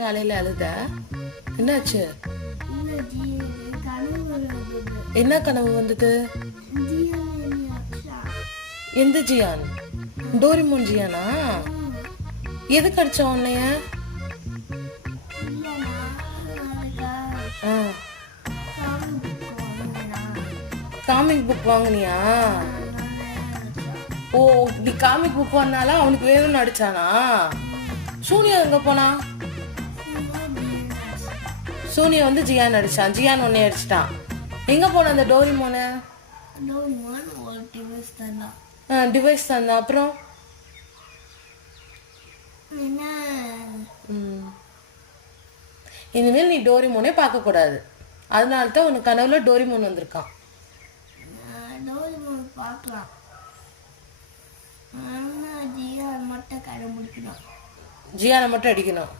காலையில அழுத? என்னாச்சு? என்ன கனவு வந்தது? எந்த ஜியான்? டோரிமோன் ஜியானா? எதுக்கு அடிச்சா உன்னைய? Comic book வாங்கினியா? ஓ, நீ காமிக் புக் வாங்கினால அவனுக்கு வேணும்னு அடிச்சானா? சூனியா எங்க போனா? சூனியா வந்து ஜியான் அடிச்சான், ஜியான் உன்னை அடிச்சிட்டான். எங்க போன அந்த டோரிமோனு? டிவைஸ் தந்தா. அப்புறம் இனிமேல் நீ டோரிமோனே பார்க்க கூடாது. அதனால தான் உனக்கு கனவுல டோரிமோன் வந்திருக்கான். ஜியானை மட்டும் அடிக்கணும்.